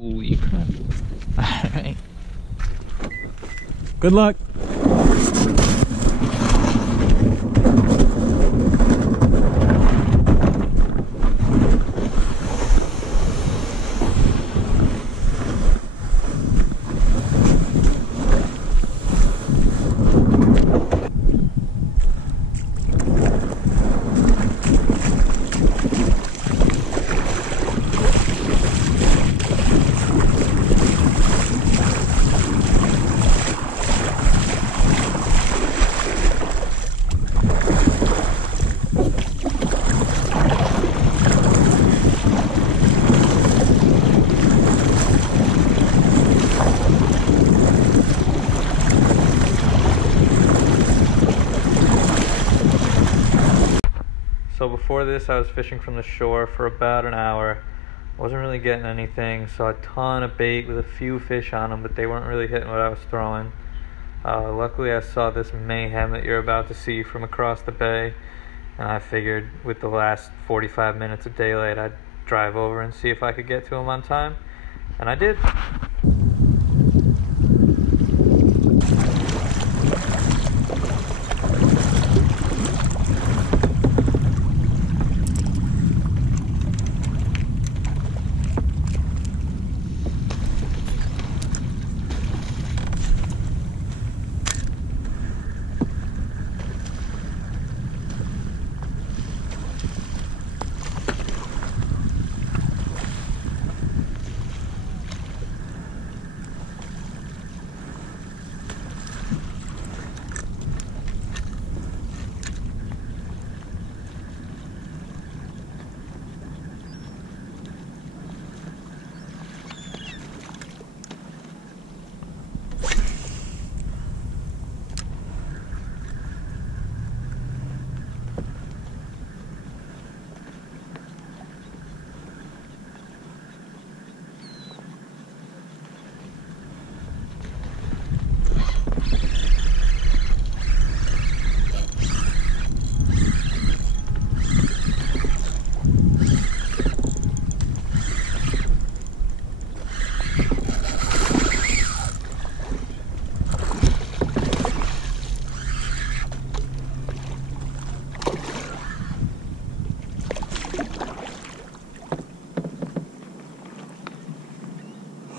Holy crap. Alright. Good luck. So before this, I was fishing from the shore for about an hour. Wasn't really getting anything. Saw a ton of bait with a few fish on them, but they weren't really hitting what I was throwing. Luckily, I saw this mayhem that you're about to see from across the bay, and I figured with the last 45 minutes of daylight, I'd drive over and see if I could get to them on time, and I did.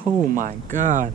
Oh my God.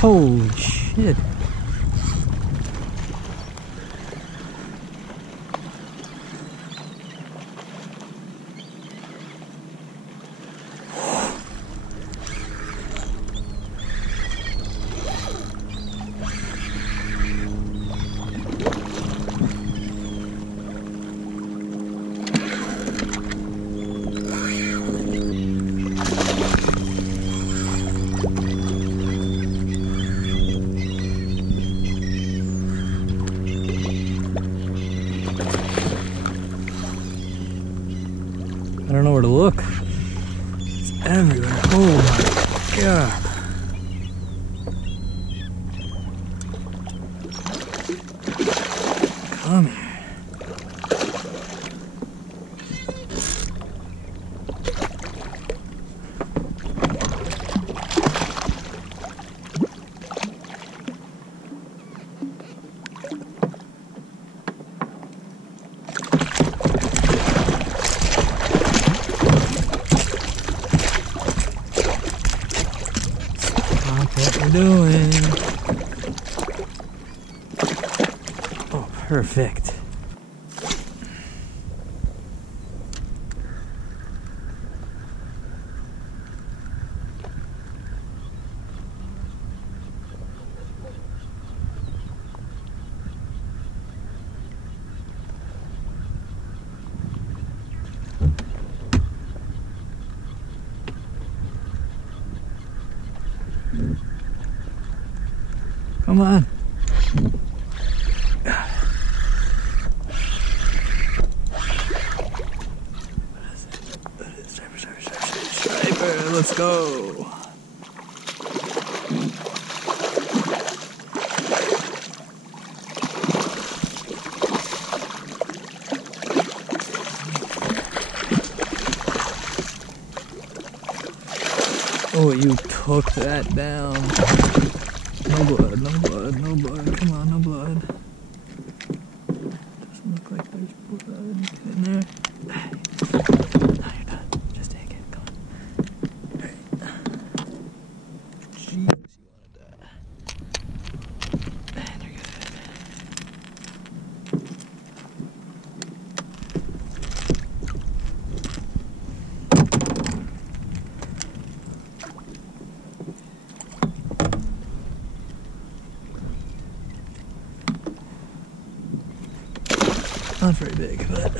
Holy shit. I don't know where to look. It's everywhere. Oh my god. Come here. What we're doing. Oh, perfect. Come on. What is it? Striper, let's go. Oh, you took that down. No blood, no blood, no blood. Come on, no blood. Doesn't look like there's blood in there. No, you're done. Just take it. Come on. Alright. Jesus, you wanted that. And you're good. Not very big, but...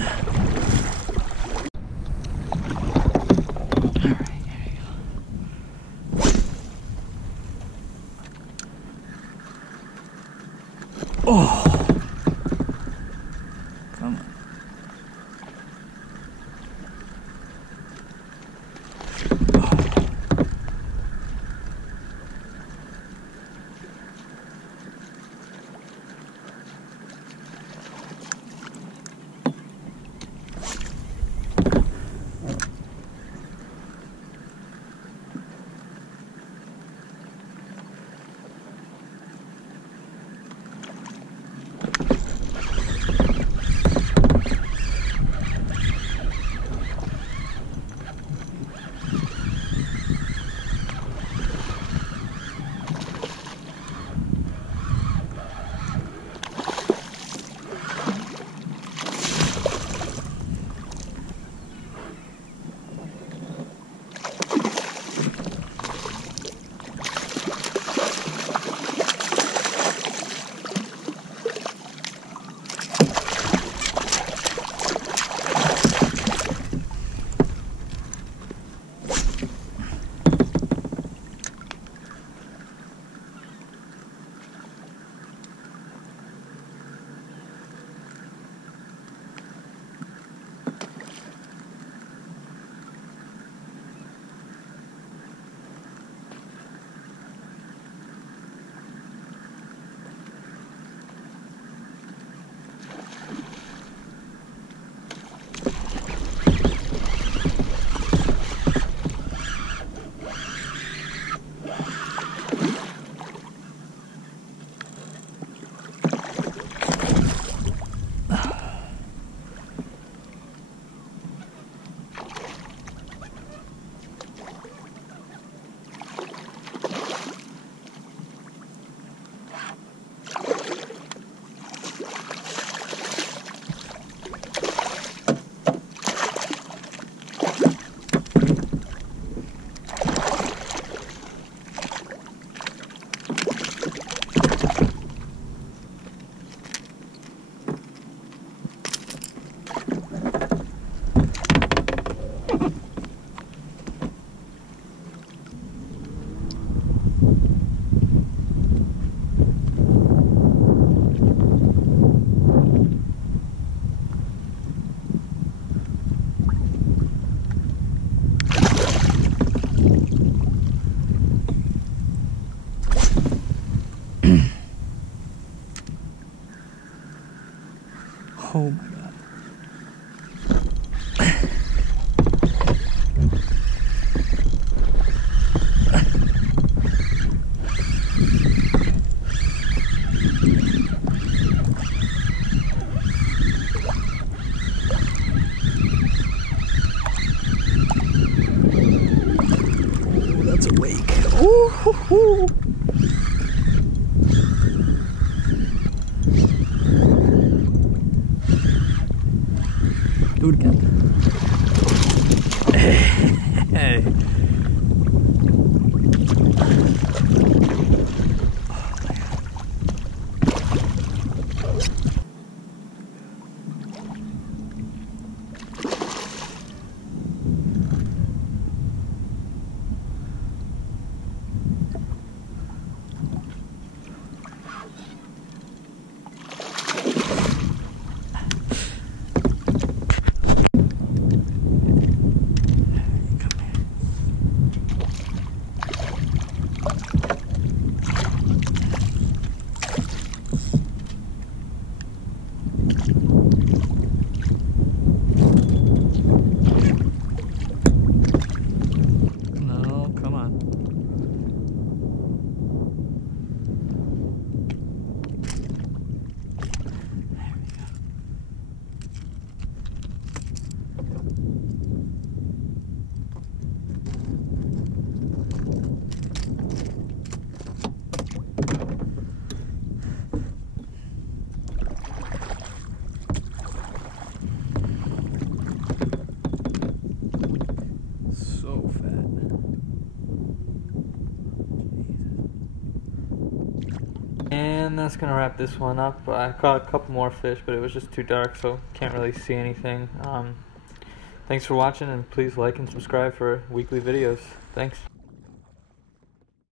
Alright, here you go. Oh! Come on. Woo! Do it again. Hey. No, come on. There we go. So fat. And that's gonna wrap this one up. I caught a couple more fish, but it was just too dark, so can't really see anything. Thanks for watching, and please like and subscribe for weekly videos. Thanks.